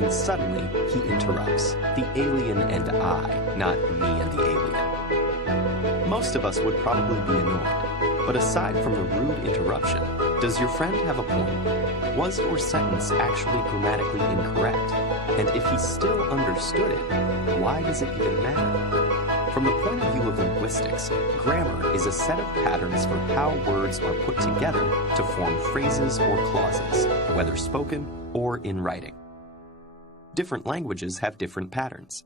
when suddenly he interrupts, the alien and I, not me and the alien. Most of us would probably be annoyed, but aside from the rude interruption, does your friend have a point? Was your sentence actually grammatically incorrect? And if he still understood it, why does it even matter? From the point of view of linguistics, grammar is a set of patterns for how words are put together to form phrases or clauses, whether spoken or in writing. Different languages have different patterns.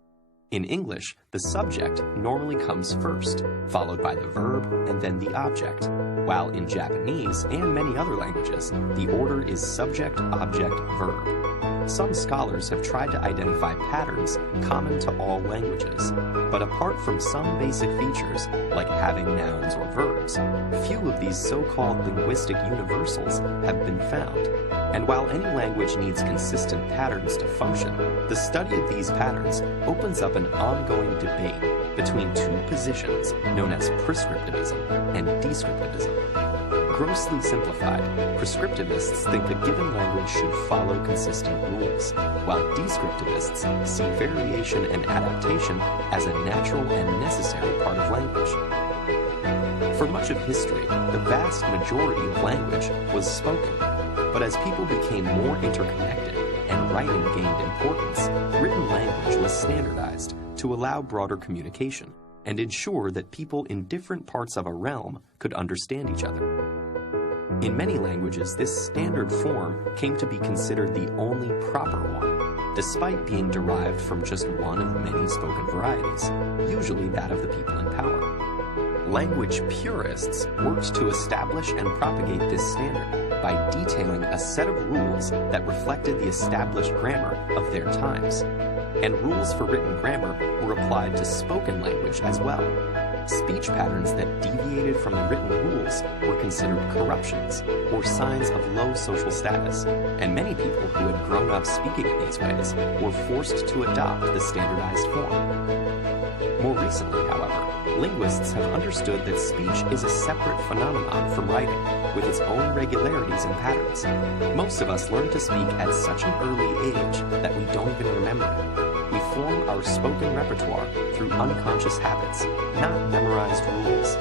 In English, the subject normally comes first, followed by the verb and then the object, while in Japanese and many other languages, the order is subject, object, verb. Some scholars have tried to identify patterns common to all languages, but apart from some basic features, like having nouns or verbs, few of these so-called linguistic universals have been found. And while any language needs consistent patterns to function, the study of these patterns opens up an ongoing debate between two positions known as prescriptivism and descriptivism. Grossly simplified, prescriptivists think a given language should follow consistent rules, while descriptivists see variation and adaptation as a natural and necessary part of language. For much of history, the vast majority of language was spoken. But as people became more interconnected and writing gained importance, written language was standardized to allow broader communication and ensure that people in different parts of a realm could understand each other. In many languages, this standard form came to be considered the only proper one, despite being derived from just one of many spoken varieties, usually that of the people in power. Language purists worked to establish and propagate this standard by detailing a set of rules that reflected the established grammar of their times. And rules for written grammar were applied to spoken language as well. Speech patterns that deviated from the written rules were considered corruptions or signs of low social status, and many people who had grown up speaking in these ways were forced to adopt the standardized form. More recently, however, linguists have understood that speech is a separate phenomenon from writing, with its own regularities and patterns. Most of us learn to speak at such an early age that we don't even remember it. We form our spoken repertoire through unconscious habits, not memorized rules.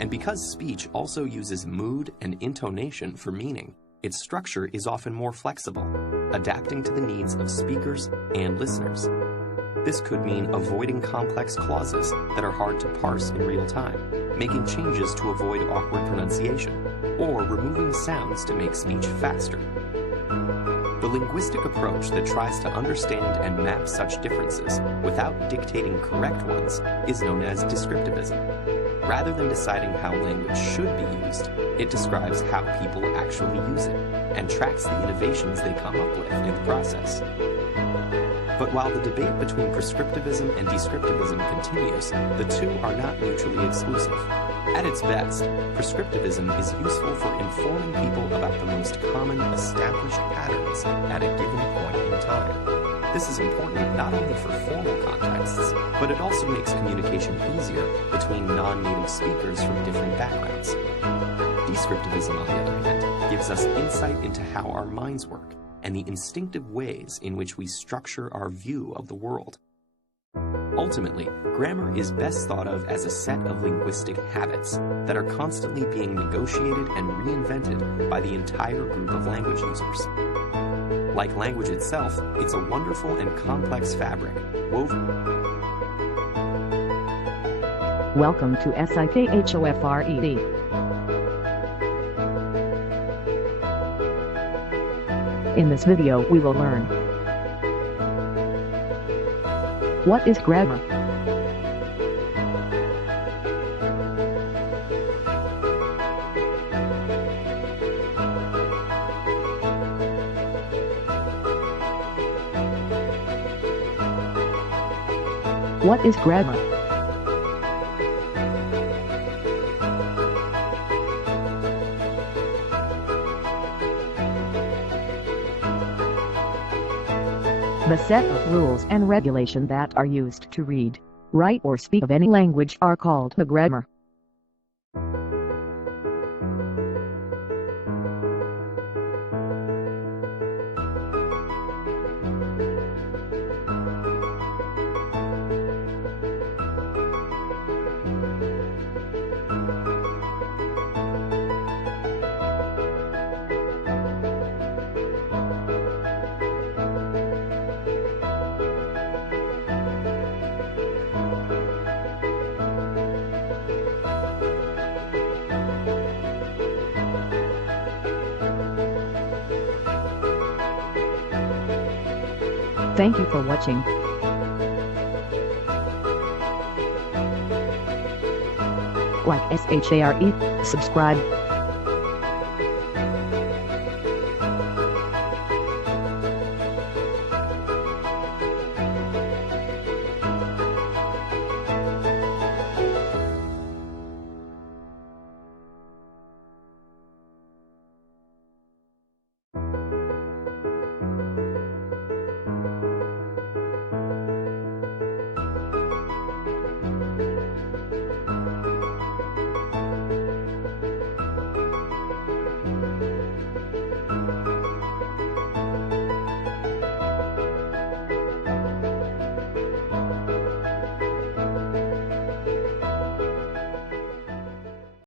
And because speech also uses mood and intonation for meaning, its structure is often more flexible, adapting to the needs of speakers and listeners. This could mean avoiding complex clauses that are hard to parse in real time, making changes to avoid awkward pronunciation, or removing sounds to make speech faster. The linguistic approach that tries to understand and map such differences without dictating correct ones is known as descriptivism. Rather than deciding how language should be used, it describes how people actually use it and tracks the innovations they come up with in the process. But while the debate between prescriptivism and descriptivism continues, the two are not mutually exclusive. At its best, prescriptivism is useful for informing people about the most common established patterns at a given point in time. This is important not only for formal contexts, but it also makes communication easier between non-native speakers from different backgrounds. Descriptivism, on the other hand, gives us insight into how our minds work and the instinctive ways in which we structure our view of the world. Ultimately, grammar is best thought of as a set of linguistic habits that are constantly being negotiated and reinvented by the entire group of language users. Like language itself, it's a wonderful and complex fabric, woven. Welcome to SIKHOFRED. In this video we will learn what is grammar, what is grammar, the set of rules and regulation that are used to read, write or speak of any language are called the grammar. Thank you for watching. Like SHARE, subscribe.